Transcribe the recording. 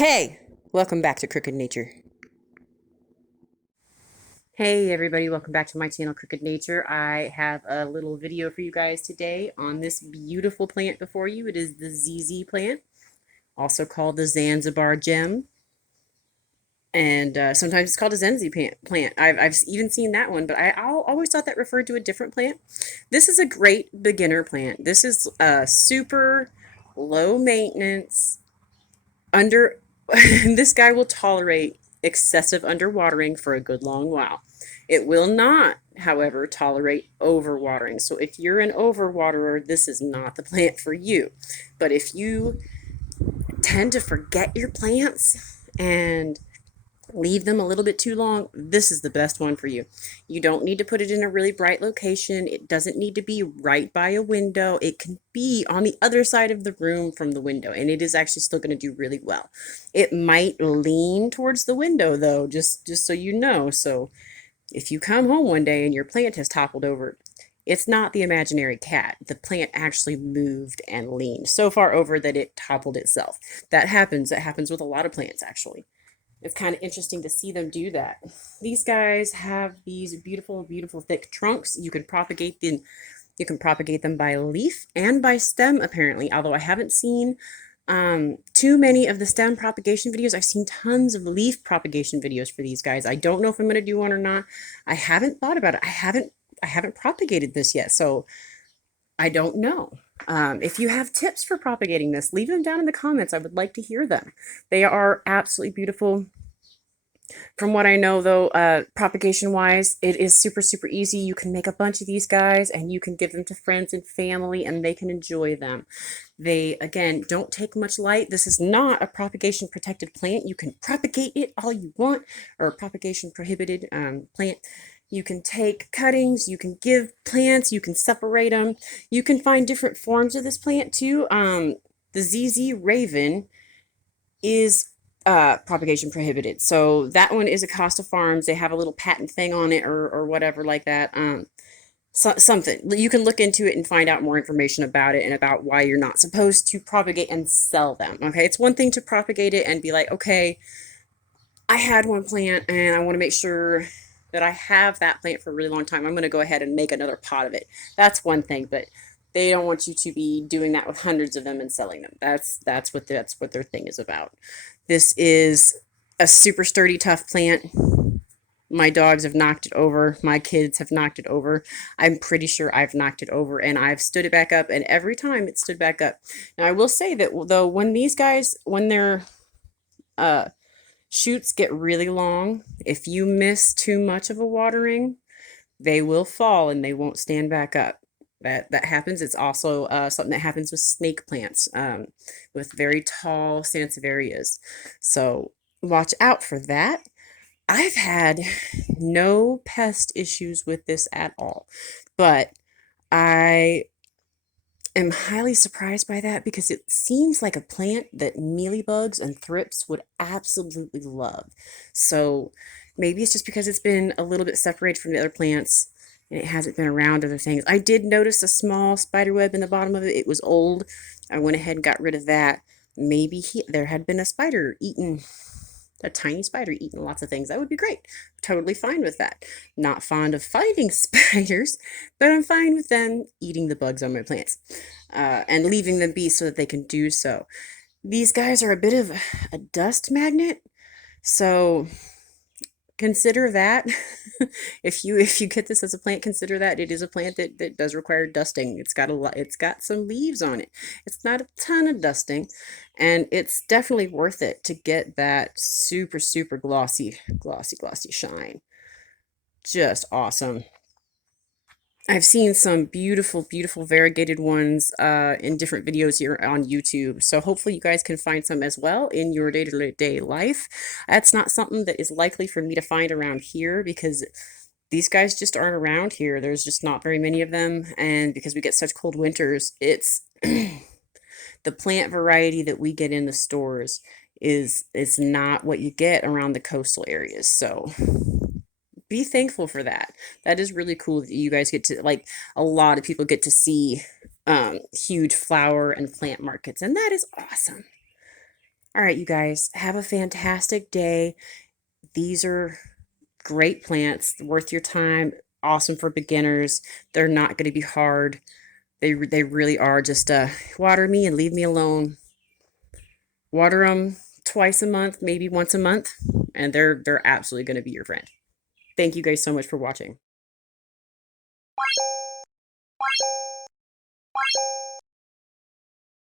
Hey, welcome back to Crooked Nature. Hey everybody, welcome back to my channel, Crooked Nature. I have a little video for you guys today on this beautiful plant before you. It is the ZZ plant, also called the Zanzibar gem. And sometimes it's called a Zenzi plant. I've even seen that one, but I always thought that referred to a different plant. This is a great beginner plant. This is super low maintenance, under this guy will tolerate excessive underwatering for a good long while. It will not, however, tolerate overwatering. So if you're an overwaterer, this is not the plant for you. But if you tend to forget your plants and leave them a little bit too long, this is the best one for you. You don't need to put it in a really bright location. It doesn't need to be right by a window. It can be on the other side of the room from the window, and it is actually still going to do really well. It might lean towards the window though, just so you know. So if you come home one day and your plant has toppled over, it's not the imaginary cat. The plant actually moved and leaned so far over that it toppled itself. That happens. That happens with a lot of plants, actually. It's kind of interesting to see them do that. These guys have these beautiful, beautiful thick trunks. You can propagate them by leaf and by stem, apparently, although I haven't seen too many of the stem propagation videos. I've seen tons of leaf propagation videos for these guys. I don't know if I'm going to do one or not. I haven't thought about it. I haven't propagated this yet, so I don't know. If you have tips for propagating this, leave them down in the comments. I would like to hear them. They are absolutely beautiful. From what I know, though, propagation wise, it is super, super easy. You can make a bunch of these guys and you can give them to friends and family and they can enjoy them. They, again, don't take much light. This is not a propagation protected plant. You can propagate it all you want, or a propagation prohibited plant. You can take cuttings, you can give plants, you can separate them. You can find different forms of this plant too. The ZZ Raven is propagation prohibited. So that one is Acosta Farms. They have a little patent thing on it or whatever like that. Something. You can look into it and find out more information about it and about why you're not supposed to propagate and sell them. Okay, it's one thing to propagate it and be like, okay, I had one plant and I want to make sure that I have that plant for a really long time. I'm going to go ahead and make another pot of it. That's one thing, but they don't want you to be doing that with hundreds of them and selling them. That's what their thing is about. This is a super sturdy, tough plant. My dogs have knocked it over. My kids have knocked it over. I'm pretty sure I've knocked it over and I've stood it back up, and every time it stood back up. Now I will say that though, when these guys, when their shoots get really long, if you miss too much of a watering, they will fall and they won't stand back up. That happens. It's also something that happens with snake plants, with very tall sansevierias. So watch out for that. I've had no pest issues with this at all, but I am highly surprised by that because it seems like a plant that mealybugs and thrips would absolutely love. So maybe it's just because it's been a little bit separated from the other plants and it hasn't been around other things. I did notice a small spider web in the bottom of it. It was old. I went ahead and got rid of that. Maybe there had been a tiny spider eating lots of things. That would be great. Totally fine with that. Not fond of fighting spiders, but I'm fine with them eating the bugs on my plants and leaving them be so that they can do so. These guys are a bit of a dust magnet, so consider that. If you get this as a plant, consider that it is a plant that does require dusting. It's got some leaves on it. It's not a ton of dusting, and it's definitely worth it to get that super, super glossy, glossy, glossy shine. Just awesome. I've seen some beautiful, beautiful variegated ones in different videos here on YouTube. So hopefully you guys can find some as well in your day-to-day life. That's not something that is likely for me to find around here because these guys just aren't around here. There's just not very many of them. And because we get such cold winters, it's the plant variety that we get in the stores is not what you get around the coastal areas. So be thankful for that. That is really cool that you guys get to, like, a lot of people get to see huge flower and plant markets, and that is awesome. All right, you guys, have a fantastic day. These are great plants, worth your time, awesome for beginners. They're not going to be hard. They really are. Just water me and leave me alone. Water them twice a month, maybe once a month, and they're absolutely going to be your friend. Thank you guys so much for watching.